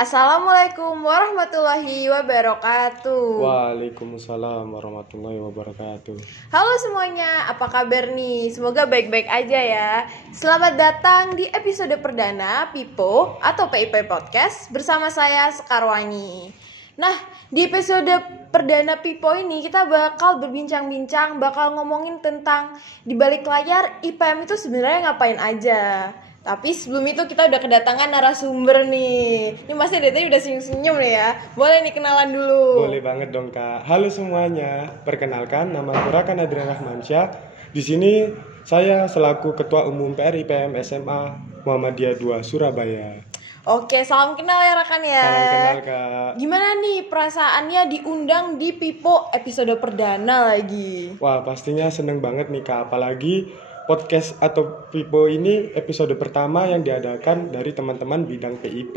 Assalamualaikum warahmatullahi wabarakatuh. Waalaikumsalam warahmatullahi wabarakatuh. Halo semuanya, apa kabar nih? Semoga baik-baik aja ya. Selamat datang di episode perdana Pipo atau PIP Podcast bersama saya Sekarwangi. Nah, di episode perdana Pipo ini kita bakal berbincang-bincang, bakal ngomongin tentang di balik layar IPM itu sebenarnya ngapain aja. Tapi sebelum itu kita udah kedatangan narasumber nih. Ini Mas Dede udah senyum-senyum nih ya. Boleh nih kenalan dulu. Boleh banget dong Kak. Halo semuanya. Perkenalkan, nama aku Rakan Adrian Rahmansyah. Di sini saya selaku Ketua Umum PR IPM SMA Muhammadiyah 2 Surabaya. Oke, salam kenal ya rekan ya. Salam kenal Kak. Gimana nih perasaannya diundang di Pipo episode perdana lagi? Wah, pastinya seneng banget nih Kak. Apalagi podcast atau Pipo ini episode pertama yang diadakan dari teman-teman bidang PIP.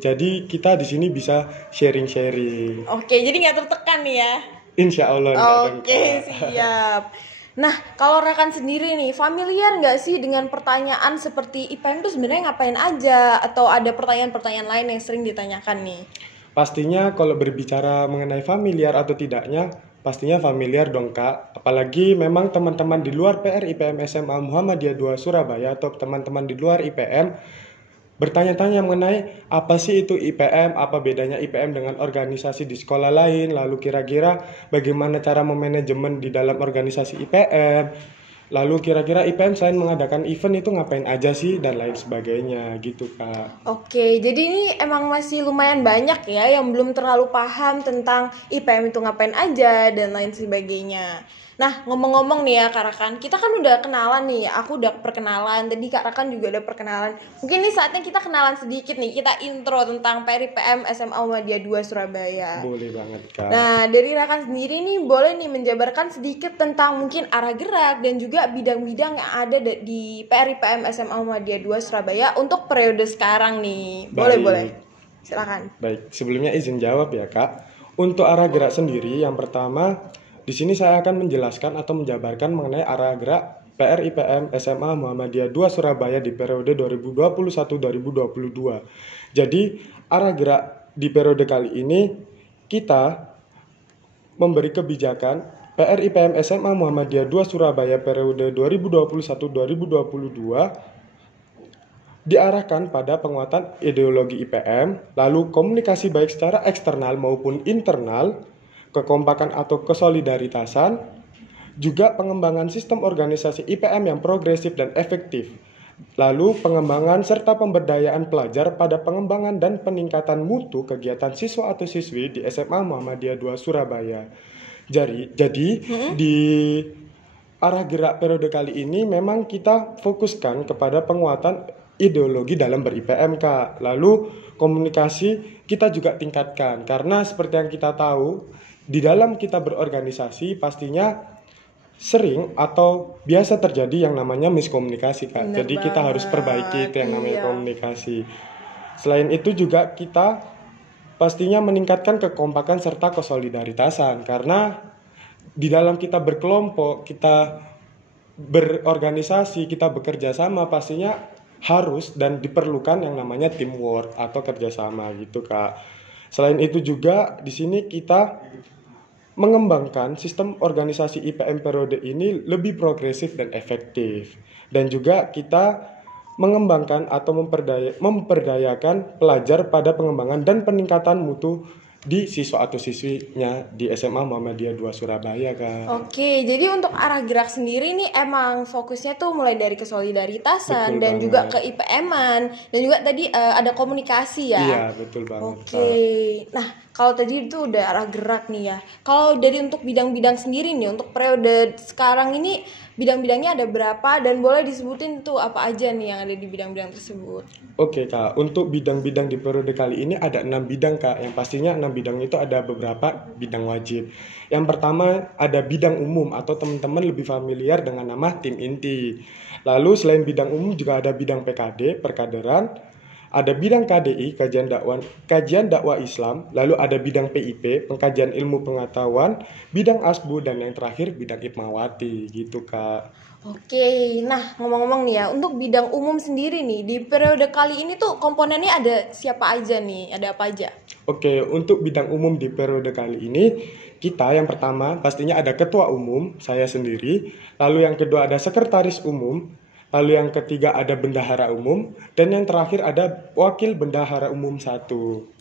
Jadi kita di sini bisa sharing-sharing. Oke, jadi nggak tertekan nih ya? Insya Allah. Oke, siap. Nah, kalau rekan sendiri nih, familiar nggak sih dengan pertanyaan seperti IPM itu sebenarnya ngapain aja? Atau ada pertanyaan-pertanyaan lain yang sering ditanyakan nih? Pastinya kalau berbicara mengenai familiar atau tidaknya, pastinya familiar dong Kak. Apalagi memang teman-teman di luar PR IPM SMA Muhammadiyah 2 Surabaya atau teman-teman di luar IPM bertanya-tanya mengenai apa sih itu IPM, apa bedanya IPM dengan organisasi di sekolah lain, lalu kira-kira bagaimana cara memanajemen di dalam organisasi IPM, lalu kira-kira IPM selain mengadakan event itu ngapain aja sih dan lain sebagainya gitu Kak. Oke, jadi ini emang masih lumayan banyak ya yang belum terlalu paham tentang IPM itu ngapain aja dan lain sebagainya. Nah, ngomong-ngomong nih ya Kak Rakan, kita kan udah kenalan nih, aku udah perkenalan, tadi Kak Rakan juga udah perkenalan. Mungkin nih saatnya kita kenalan sedikit nih, kita intro tentang PRIPM SMA Muhammadiyah 2 Surabaya. Boleh banget Kak. Nah, dari Rakan sendiri nih boleh nih menjabarkan sedikit tentang mungkin arah gerak dan juga bidang-bidang yang ada di PRIPM SMA Muhammadiyah 2 Surabaya untuk periode sekarang nih. Boleh. Silakan. Baik, sebelumnya izin jawab ya Kak. Untuk arah gerak sendiri, yang pertama di sini saya akan menjelaskan atau menjabarkan mengenai arah gerak PR IPM SMA Muhammadiyah 2 Surabaya di periode 2021-2022. Jadi, arah gerak di periode kali ini kita memberi kebijakan PR IPM SMA Muhammadiyah 2 Surabaya periode 2021-2022 diarahkan pada penguatan ideologi IPM, lalu komunikasi baik secara eksternal maupun internal, kekompakan atau kesolidaritasan, juga pengembangan sistem organisasi IPM yang progresif dan efektif, lalu pengembangan serta pemberdayaan pelajar pada pengembangan dan peningkatan mutu kegiatan siswa atau siswi di SMA Muhammadiyah 2 Surabaya. Jadi di arah gerak periode kali ini memang kita fokuskan kepada penguatan ideologi dalam ber-IPM Kak. Lalu komunikasi kita juga tingkatkan karena seperti yang kita tahu di dalam kita berorganisasi pastinya sering atau biasa terjadi yang namanya miskomunikasi Kak. Bener Jadi banget. kita harus perbaiki itu yang namanya Iya. komunikasi. Selain itu juga kita pastinya meningkatkan kekompakan serta kesolidaritasan karena di dalam kita berkelompok, kita berorganisasi, kita bekerja sama pastinya harus dan diperlukan yang namanya teamwork atau kerjasama gitu Kak. Selain itu juga di sini kita mengembangkan sistem organisasi IPM periode ini lebih progresif dan efektif. Dan juga kita mengembangkan atau memperdayakan pelajar pada pengembangan dan peningkatan mutu di siswa atau siswinya di SMA Muhammadiyah 2 Surabaya Kak. Oke, jadi untuk arah gerak sendiri nih emang fokusnya tuh mulai dari kesolidaritasan Betul dan banget. juga ke IPM-an dan juga tadi ada komunikasi ya. Iya betul banget Oke, nah kalau tadi itu udah arah gerak nih ya. Kalau dari untuk bidang-bidang sendiri nih, untuk periode sekarang ini bidang-bidangnya ada berapa dan boleh disebutin tuh apa aja nih yang ada di bidang-bidang tersebut? Oke Kak, untuk bidang-bidang di periode kali ini ada 6 bidang Kak. Yang pastinya 6 bidang itu ada beberapa bidang wajib. Yang pertama ada bidang umum atau teman-teman lebih familiar dengan nama tim inti. Lalu selain bidang umum juga ada bidang PKD, perkaderan. Ada bidang KDI, kajian dakwah Islam, lalu ada bidang PIP, pengkajian ilmu pengetahuan, bidang ASBU, dan yang terakhir bidang Hikmawati, gitu Kak. Oke, nah ngomong-ngomong nih ya, untuk bidang umum sendiri nih, di periode kali ini tuh komponennya ada siapa aja nih, ada apa aja? Oke, untuk bidang umum di periode kali ini, kita yang pertama pastinya ada ketua umum, saya sendiri, lalu yang kedua ada sekretaris umum, lalu yang ketiga ada bendahara umum, dan yang terakhir ada wakil bendahara umum 1.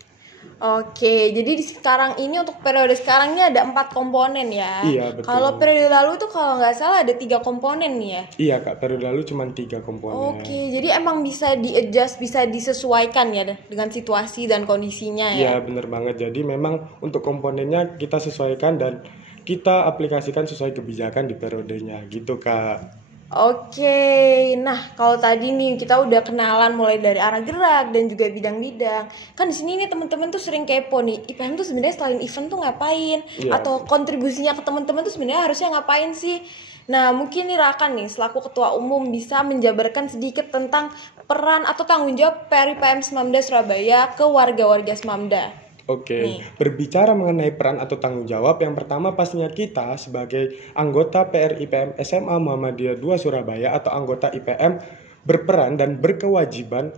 Oke, jadi di sekarang ini untuk periode sekarang ini ada 4 komponen ya. Iya, betul. Kalau periode lalu tuh kalau nggak salah ada 3 komponen nih ya. Iya Kak, periode lalu cuma 3 komponen. Oke, jadi emang bisa di-adjust, bisa disesuaikan ya dengan situasi dan kondisinya Iya, ya. bener banget. Jadi memang untuk komponennya kita sesuaikan dan kita aplikasikan sesuai kebijakan di periodenya gitu Kak. Oke, nah kalau tadi nih kita udah kenalan mulai dari arah gerak dan juga bidang-bidang. Kan di sini nih teman-teman tuh sering kepo nih, IPM tuh sebenarnya selain event tuh ngapain? Iya. Atau kontribusinya ke teman-teman tuh sebenarnya harusnya ngapain sih? Nah, mungkin nih Rakan nih selaku ketua umum bisa menjabarkan sedikit tentang peran atau tanggung jawab PRIPM Smamda Surabaya ke warga-warga Smamda. Oke, Nih. berbicara mengenai peran atau tanggung jawab, yang pertama pastinya kita sebagai anggota PRIPM SMA Muhammadiyah 2 Surabaya atau anggota IPM berperan dan berkewajiban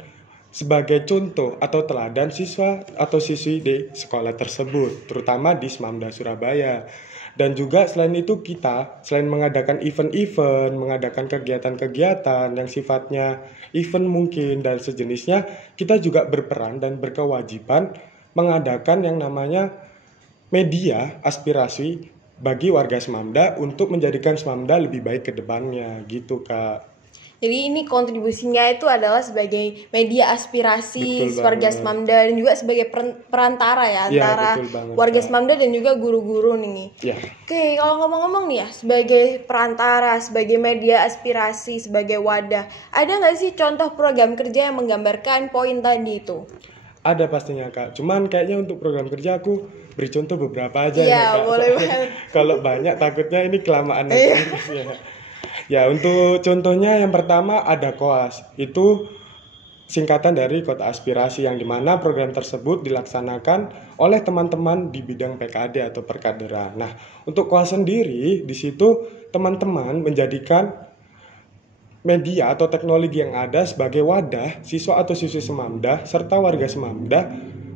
sebagai contoh atau teladan siswa atau siswi di sekolah tersebut, terutama di Smamda Surabaya. Dan juga selain itu kita, selain mengadakan event-event, mengadakan kegiatan-kegiatan yang sifatnya event mungkin dan sejenisnya, kita juga berperan dan berkewajiban mengadakan yang namanya media aspirasi bagi warga Smamda untuk menjadikan Smamda lebih baik ke depannya gitu Kak. Jadi ini kontribusinya itu adalah sebagai media aspirasi Betul warga banget. Smamda dan juga sebagai perantara ya Iya, antara betul banget, warga Kak. Smamda dan juga guru-guru nih. Ya, Oke, kalau ngomong-ngomong nih ya, sebagai perantara, sebagai media aspirasi, sebagai wadah, ada nggak sih contoh program kerja yang menggambarkan poin tadi itu? ada pastinya Kak. Cuman kayaknya untuk program kerja aku beri contoh beberapa aja Iya, ya Kak. boleh Soalnya banget. kalau banyak takutnya ini kelamaan Iya. nanti. Ya, untuk contohnya yang pertama ada KOAS. Itu singkatan dari Kota Aspirasi yang dimana program tersebut dilaksanakan oleh teman-teman di bidang PKD atau perkaderan. Nah, untuk KOAS sendiri di situ teman-teman menjadikan media atau teknologi yang ada sebagai wadah siswa atau siswi Semamda serta warga Semamda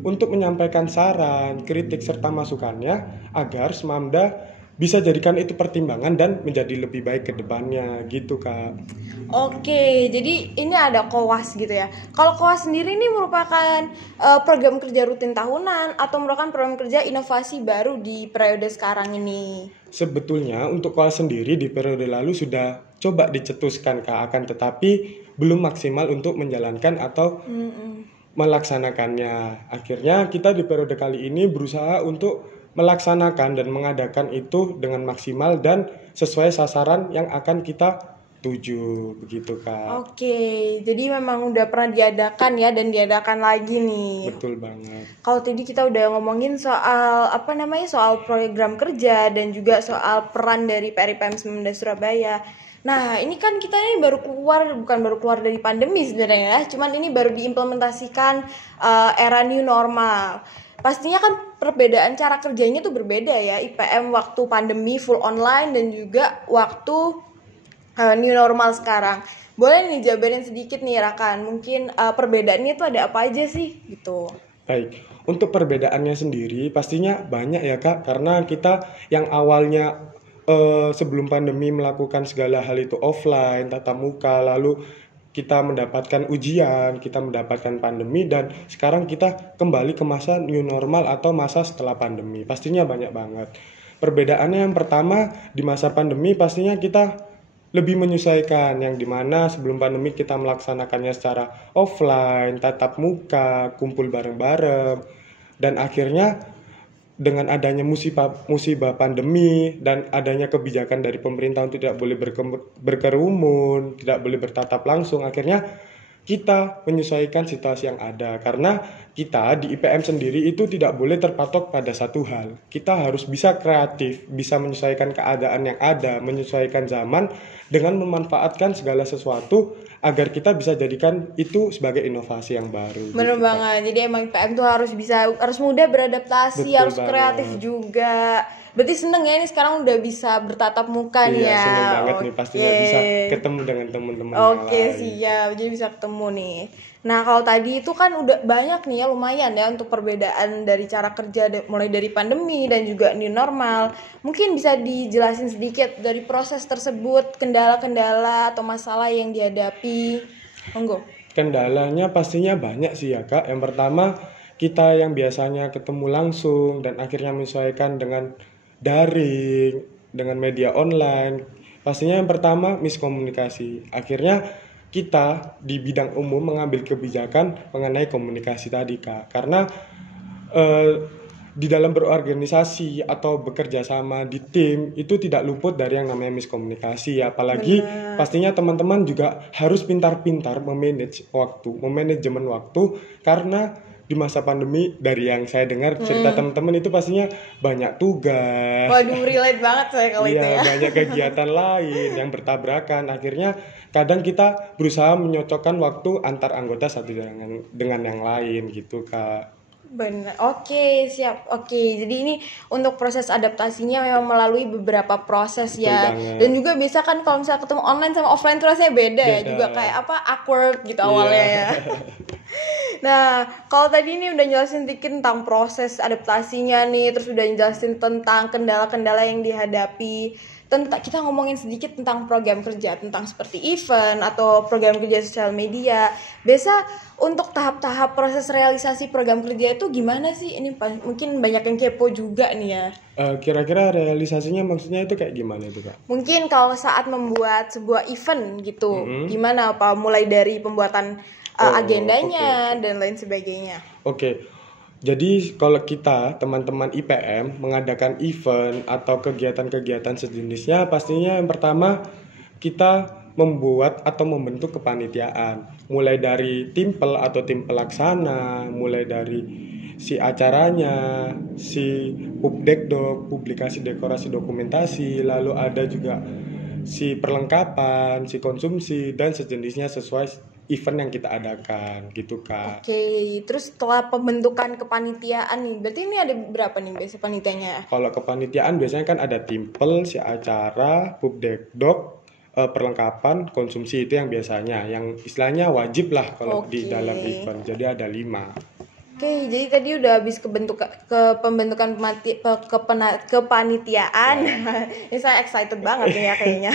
untuk menyampaikan saran, kritik serta masukannya agar Semamda bisa jadikan itu pertimbangan dan menjadi lebih baik ke depannya gitu Kak. Oke, jadi ini ada KOAS gitu ya. Kalau KOAS sendiri ini merupakan program kerja rutin tahunan atau merupakan program kerja inovasi baru di periode sekarang ini? Sebetulnya untuk KOAS sendiri di periode lalu sudah coba dicetuskan Kak, akan tetapi belum maksimal untuk menjalankan atau melaksanakannya. Akhirnya kita di periode kali ini berusaha untuk melaksanakan dan mengadakan itu dengan maksimal dan sesuai sasaran yang akan kita tuju begitu Kak. Oke, jadi memang udah pernah diadakan ya dan diadakan lagi nih. Betul banget. Kalau tadi kita udah ngomongin soal soal program kerja dan juga soal peran dari PRIPM Smamda Surabaya. Nah, ini kan kita ini bukan baru keluar dari pandemi sebenarnya ya, cuman ini baru diimplementasikan era new normal. Pastinya kan perbedaan cara kerjanya tuh berbeda ya, IPM waktu pandemi full online dan juga waktu new normal sekarang. Boleh nih jabarin sedikit nih Rakan, mungkin perbedaannya tuh ada apa aja sih gitu. Baik, untuk perbedaannya sendiri pastinya banyak ya Kak, karena kita yang awalnya sebelum pandemi melakukan segala hal itu offline, tatap muka, lalu kita mendapatkan ujian, kita mendapatkan pandemi, dan sekarang kita kembali ke masa new normal atau masa setelah pandemi. Pastinya banyak banget. Perbedaannya yang pertama, di masa pandemi pastinya kita lebih menyesuaikan, yang dimana sebelum pandemi kita melaksanakannya secara offline, tatap muka, kumpul bareng-bareng, dan akhirnya dengan adanya musibah pandemi dan adanya kebijakan dari pemerintah untuk tidak boleh berkerumun, tidak boleh bertatap langsung, akhirnya kita menyesuaikan situasi yang ada. Karena kita di IPM sendiri itu tidak boleh terpatok pada satu hal. Kita harus bisa kreatif, bisa menyesuaikan keadaan yang ada, menyesuaikan zaman dengan memanfaatkan segala sesuatu agar kita bisa jadikan itu sebagai inovasi yang baru. Bener banget. Jadi emang IPM tuh harus mudah beradaptasi, Betul harus banget. kreatif juga. Berarti seneng ya ini sekarang udah bisa bertatap muka nih Iya, ya. seneng banget nih pastinya Oke. bisa ketemu dengan teman-teman yang Oke, lain. siap. Jadi bisa ketemu nih. Nah, kalau tadi itu kan udah banyak nih ya, lumayan ya untuk perbedaan dari cara kerja mulai dari pandemi dan juga new normal. Mungkin bisa dijelasin sedikit dari proses tersebut, kendala-kendala atau masalah yang dihadapi. Monggo. Kendalanya pastinya banyak sih ya Kak. Yang pertama, kita yang biasanya ketemu langsung dan akhirnya menyesuaikan dengan daring, dengan media online. Pastinya yang pertama miskomunikasi. Akhirnya kita di bidang umum mengambil kebijakan mengenai komunikasi tadi Kak. Karena di dalam berorganisasi atau bekerja sama di tim itu tidak luput dari yang namanya miskomunikasi, apalagi pastinya teman-teman juga harus pintar-pintar manajemen waktu karena di masa pandemi dari yang saya dengar cerita teman-teman itu pastinya banyak tugas. Waduh, relate banget saya kalau itu ya. Banyak kegiatan lain yang bertabrakan. Akhirnya kadang kita berusaha menyocokkan waktu antar anggota satu dengan yang lain gitu Kak. Benar. Oke, siap. Oke, jadi ini untuk proses adaptasinya memang melalui beberapa proses ya. Betul banget. Dan juga biasa kan kalau misalnya ketemu online sama offline tuh rasanya beda ya. Beda. Juga kayak apa awkward gitu awalnya ya. Nah, kalau tadi ini udah jelasin dikit tentang proses adaptasinya nih, terus udah jelasin tentang kendala-kendala yang dihadapi. Kita ngomongin sedikit tentang program kerja, tentang seperti event atau program kerja sosial media. Biasa untuk tahap-tahap proses realisasi program kerja itu gimana sih? Ini mungkin banyak yang kepo juga nih ya. Kira-kira realisasinya maksudnya itu kayak gimana itu Kak? Mungkin kalau saat membuat sebuah event gitu, gimana apa? Mulai dari pembuatan agendanya dan lain sebagainya. Oke. Jadi kalau kita teman-teman IPM mengadakan event atau kegiatan-kegiatan sejenisnya, pastinya yang pertama kita membuat atau membentuk kepanitiaan. Mulai dari timpel atau tim pelaksana, mulai dari si acaranya, si pubdekdok, publikasi dekorasi dokumentasi, lalu ada juga si perlengkapan, si konsumsi dan sejenisnya sesuai event yang kita adakan gitu Kak. Oke, terus setelah pembentukan kepanitiaan nih, berarti ini ada berapa nih biasa panitianya? Kalau kepanitiaan biasanya kan ada timpel, si acara, pubdekdok, perlengkapan, konsumsi itu yang biasanya, yang istilahnya wajib lah kalau di dalam event. Jadi ada 5. Oke, jadi tadi udah habis pembentukan kepanitiaan. Ini saya excited banget nih ya kayaknya.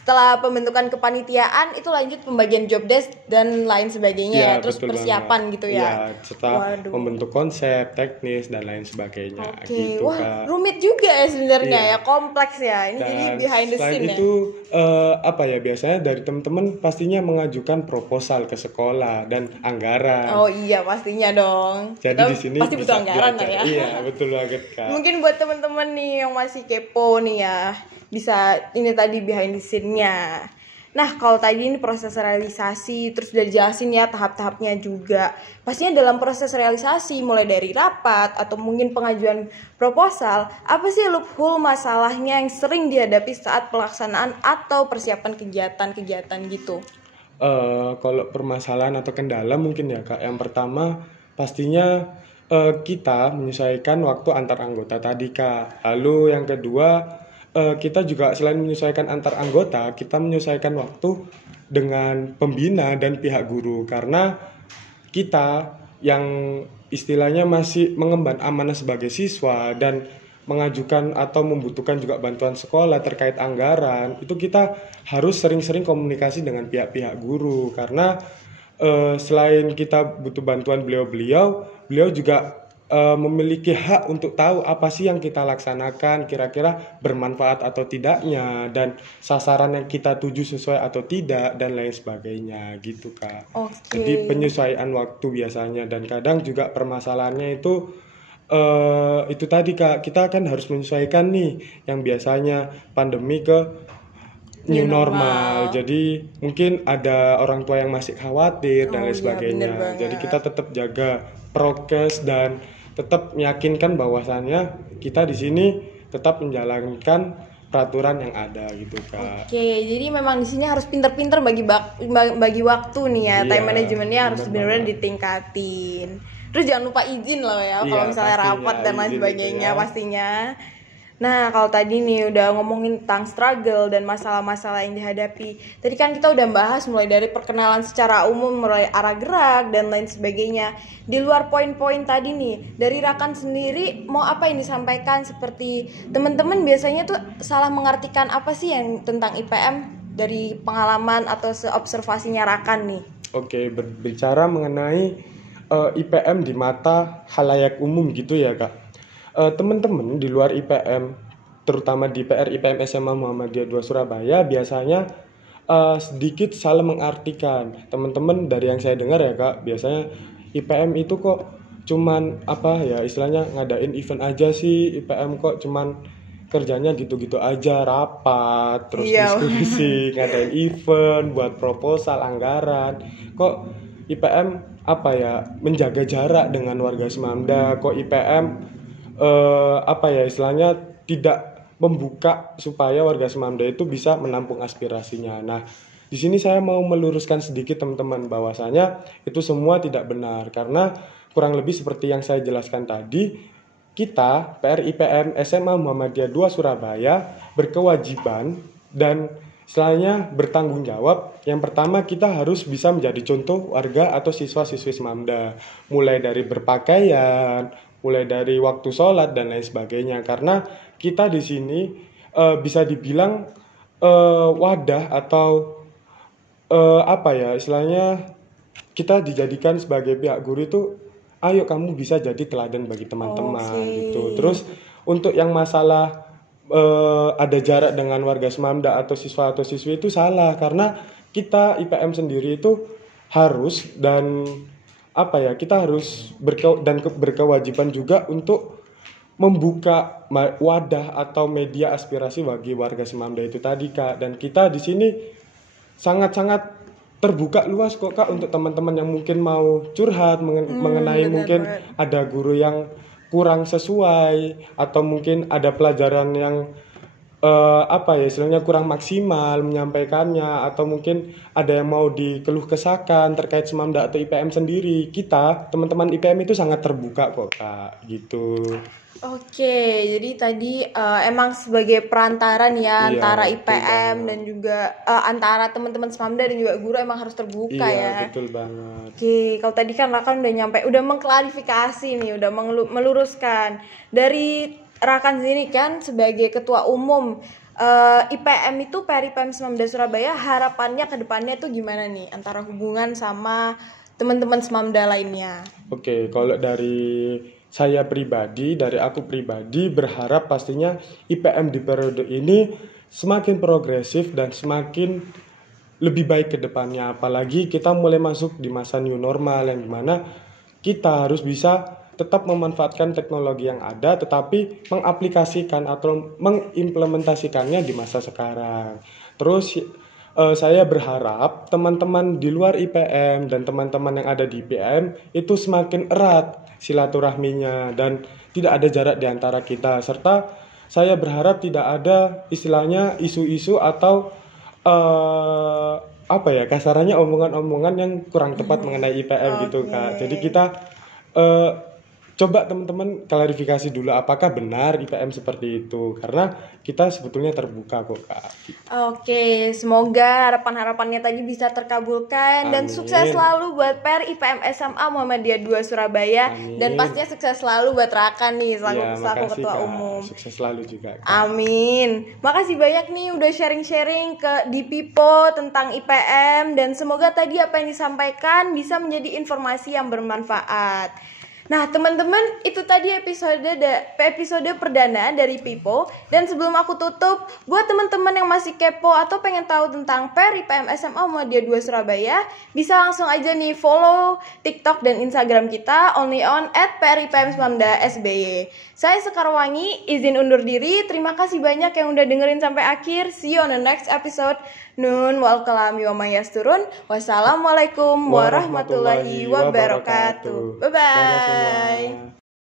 Setelah pembentukan kepanitiaan itu lanjut pembagian job desk dan lain sebagainya ya, terus persiapan banget. Gitu ya. Setelah membentuk konsep, teknis dan lain sebagainya. Oke, gitu, wah Kak. Rumit juga ya sebenarnya ya, kompleks ya. Ini dan jadi behind the scene ya. Selain itu biasanya dari teman-teman pastinya mengajukan proposal ke sekolah dan anggaran. Oh iya, pastinya dong. Jadi kita di sini pasti butuh anggaran lah ya. Iya, betul banget Kak. Mungkin buat teman-teman nih yang masih kepo nih ya, bisa ini tadi behind the scene-nya. Nah, kalau tadi ini proses realisasi, terus udah dijelasin ya tahap-tahapnya juga. Pastinya dalam proses realisasi, mulai dari rapat atau mungkin pengajuan proposal, apa sih loophole masalahnya yang sering dihadapi saat pelaksanaan atau persiapan kegiatan-kegiatan gitu? Kalau permasalahan atau kendala mungkin ya Kak, yang pertama pastinya kita menyesuaikan waktu antar anggota tadi Kak. Lalu yang kedua, kita juga selain menyesuaikan antar anggota, kita menyesuaikan waktu dengan pembina dan pihak guru. Karena kita yang istilahnya masih mengemban amanah sebagai siswa dan mengajukan atau membutuhkan juga bantuan sekolah terkait anggaran, itu kita harus sering-sering komunikasi dengan pihak-pihak guru. Karena selain kita butuh bantuan beliau juga memiliki hak untuk tahu apa sih yang kita laksanakan, kira-kira bermanfaat atau tidaknya, dan sasaran yang kita tuju sesuai atau tidak, dan lain sebagainya gitu Kak. Jadi penyesuaian waktu biasanya, dan kadang juga permasalahannya itu tadi Kak, kita kan harus menyesuaikan nih yang biasanya pandemi ke new normal. Jadi mungkin ada orang tua yang masih khawatir dan lain sebagainya. Jadi kita tetap jaga prokes dan tetap meyakinkan bahwasannya kita di sini tetap menjalankan peraturan yang ada gitu Kak. Oke, jadi memang di sini harus pinter-pinter bagi waktu nih ya. Time manajemennya harus benar-benar ditingkatin. Terus jangan lupa izin loh ya kalau misalnya rapat dan lain sebagainya pastinya. Nah, kalau tadi nih udah ngomongin tentang struggle dan masalah-masalah yang dihadapi. Tadi kan kita udah bahas mulai dari perkenalan secara umum, mulai arah gerak dan lain sebagainya. Di luar poin-poin tadi nih, dari Rakan sendiri mau apa yang disampaikan, seperti teman-teman biasanya tuh salah mengartikan apa sih yang tentang IPM dari pengalaman atau seobservasinya Rakan nih? Oke, berbicara mengenai IPM di mata khalayak umum gitu ya Kak. Teman-teman di luar IPM, terutama di PR IPM SMA Muhammadiyah 2 Surabaya, biasanya sedikit salah mengartikan. Teman-teman dari yang saya dengar ya Kak, biasanya IPM itu kok cuman apa ya, istilahnya ngadain event aja sih. IPM kok cuman kerjanya gitu-gitu aja, rapat, terus Iya. diskusi, ngadain event, buat proposal, anggaran. Kok IPM apa ya, menjaga jarak dengan warga Semamda. Kok IPM apa ya, istilahnya tidak membuka supaya warga Semamda itu bisa menampung aspirasinya. Nah, di sini saya mau meluruskan sedikit teman-teman, bahwasanya itu semua tidak benar, karena kurang lebih seperti yang saya jelaskan tadi, kita PR IPM SMA Muhammadiyah 2 Surabaya berkewajiban dan istilahnya bertanggung jawab. Yang pertama, kita harus bisa menjadi contoh warga atau siswa-siswi Semamda, mulai dari berpakaian, mulai dari waktu sholat dan lain sebagainya. Karena kita di sini bisa dibilang wadah atau apa ya, istilahnya kita dijadikan sebagai pihak guru itu, ayo kamu bisa jadi teladan bagi teman-teman gitu. Terus untuk yang masalah ada jarak dengan warga Semamda atau siswa atau siswi itu salah, karena kita IPM sendiri itu harus dan apa ya, kita harus berkewajiban juga untuk membuka wadah atau media aspirasi bagi warga Semamda itu tadi Kak. Dan kita di sini sangat-sangat terbuka luas kok Kak untuk teman-teman yang mungkin mau curhat mengenai mungkin ada guru yang kurang sesuai, atau mungkin ada pelajaran yang apa ya, istilahnya kurang maksimal menyampaikannya, atau mungkin ada yang mau dikeluh kesahkan terkait Semamda atau IPM sendiri. Kita teman-teman IPM itu sangat terbuka kok Kak, gitu. Oke, jadi tadi emang sebagai perantara nih ya, antara IPM dan juga antara teman-teman Semamda dan juga guru emang harus terbuka ya. Iya, betul banget. Oke, kalau tadi kan Rakan udah mengklarifikasi nih, udah meluruskan. Dari Rakan sini kan sebagai ketua umum IPM itu, PR IPM Semamda Surabaya, harapannya ke depannya tuh gimana nih antara hubungan sama teman-teman Semamda lainnya? Oke, kalau dari saya pribadi, dari aku pribadi berharap pastinya IPM di periode ini semakin progresif dan semakin lebih baik ke depannya. Apalagi kita mulai masuk di masa new normal, yang dimana kita harus bisa tetap memanfaatkan teknologi yang ada, tetapi mengaplikasikan atau mengimplementasikannya di masa sekarang. Terus saya berharap teman-teman di luar IPM dan teman-teman yang ada di IPM itu semakin erat silaturahminya dan tidak ada jarak di antara kita. Serta saya berharap tidak ada istilahnya isu-isu atau apa ya, kasarannya omongan-omongan yang kurang tepat mengenai IPM gitu Kak. Jadi kita coba teman-teman klarifikasi dulu apakah benar IPM seperti itu, karena kita sebetulnya terbuka kok Kak. Oke, semoga harapan-harapannya tadi bisa terkabulkan. Amin. Dan sukses selalu buat PR IPM SMA Muhammadiyah 2 Surabaya. Amin. Dan pastinya sukses selalu buat Rakan nih selaku ketua Kak. Umum. Sukses selalu juga Kak. Amin. Makasih banyak nih udah sharing-sharing di Pipo tentang IPM, dan semoga tadi apa yang disampaikan bisa menjadi informasi yang bermanfaat. Nah teman-teman, itu tadi episode perdana dari Pipo. Dan sebelum aku tutup, buat teman-teman yang masih kepo atau pengen tahu tentang PR IPM SMA Muhammadiyah 2 Surabaya, bisa langsung aja nih follow TikTok dan Instagram kita only on @PRIPM9SBY. Saya Sekarwangi, izin undur diri. Terima kasih banyak yang udah dengerin sampai akhir. See you on the next episode. Nun wal kalami wa mayasturun. Wassalamualaikum warahmatullahi wabarakatuh. Bye bye.